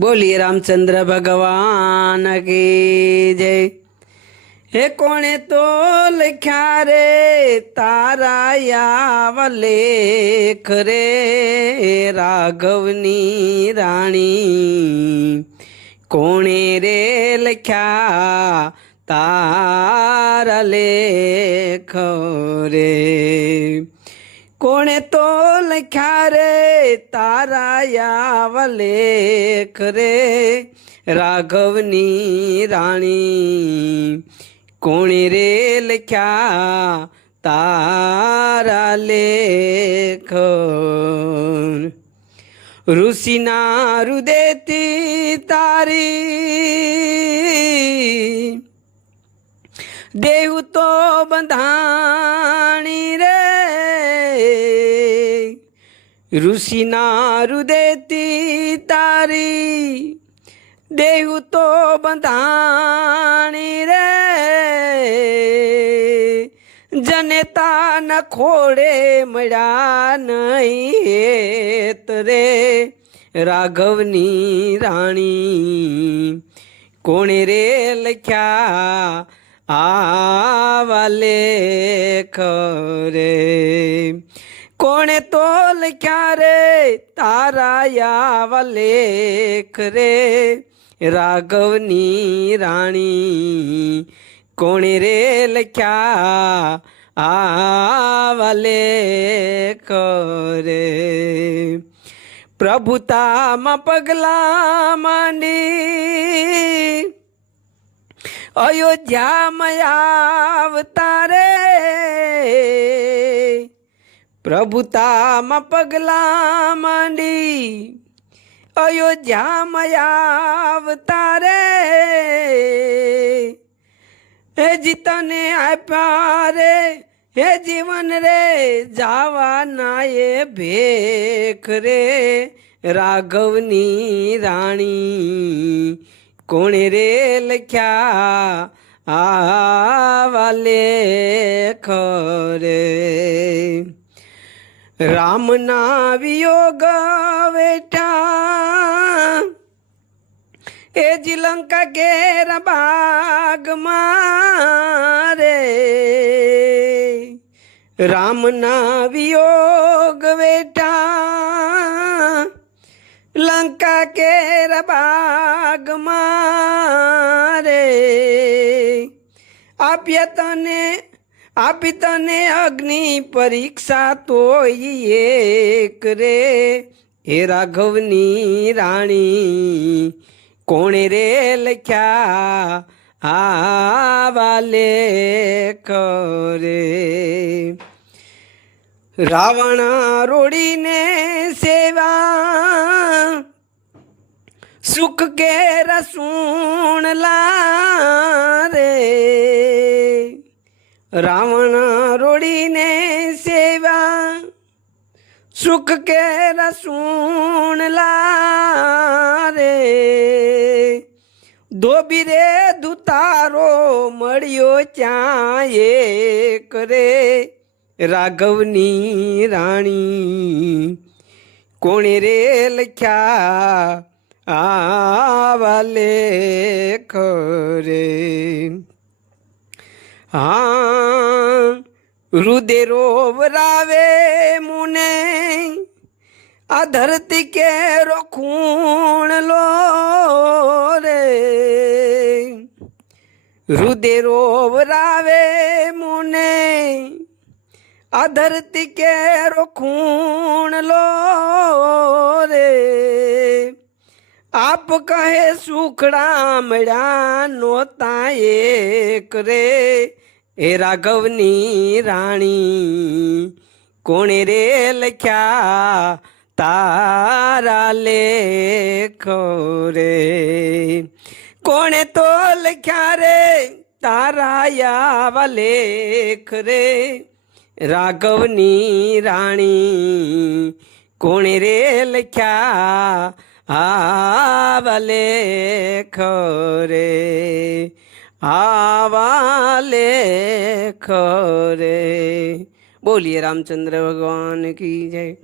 बोलिए रामचंद्र भगवान की जय। हे कोणे तो लिख्या रे तारा याव लेख रे राघवनी राणी। कोणे रे लिख्या तारा लेख रे। कोणे तो लिख्या रे तारा याव लेख रे राघवनी राणी। कोणे रे लिख्या तारा लेख। ऋषिना हृदयती तारी देहु तो बंधाणी रे। ऋषिना हृदयती तारी देहु तो बंधाणी रे। जनेता न खोड़े मड़ा नहीं हेत रे राघवनी राणी। कोणे रे लिख्या आवा लेख रे। कोणे तो लिख्या रे तारा यावा लेख रे राघवनी राणी। कोणे रे लिख्या आवा लेख रे। प्रभुता में पगला मांडी अयोध्या में अवतारे। प्रभुता में पगला मांडी अयोध्या में अवतारे। हे जीतने आप्या रे हे जीवन रे जावा नाये भेख रे राघवनी राणी। कोणे रे लिख्या आवा लेख रे। राम ना वियोग बेटा ए जी लंका के बाग मारे। राम ना वियोग बेटा लंका के बाग मारे। आपी तने अग्नि परीक्षा तो एक रे हे राघवनी राणी। कोणे रे लिख्या आवा लेख रे। रावण रोड़ी ने सेवा सुख के रसूण ला रे। रावण रोड़ी ने सेवा सुख के रसूण ला रे। धोबी रे दुतारो मड़ियो चाये करे राघवनी राणी। कोणे रे लिख्या आवा लेख रे। हाँ हृदय रोवरावे मुने आ धरती के रो खून लो रे। हृदय रोवरावे मुने आ धरती के रो खून लो रे। आप कहे सुखड़ा मड़ा नोता एक रे ए राघवनी राणी। कोणे रे लिख्या तारा लेख रे। कोणे तो लिख्या रे तारा यावा लेख रे राघवनी राणी। कोणे रे लिख्या आवा लेख रे आवा लेख रे। बोलिए रामचंद्र भगवान की जय।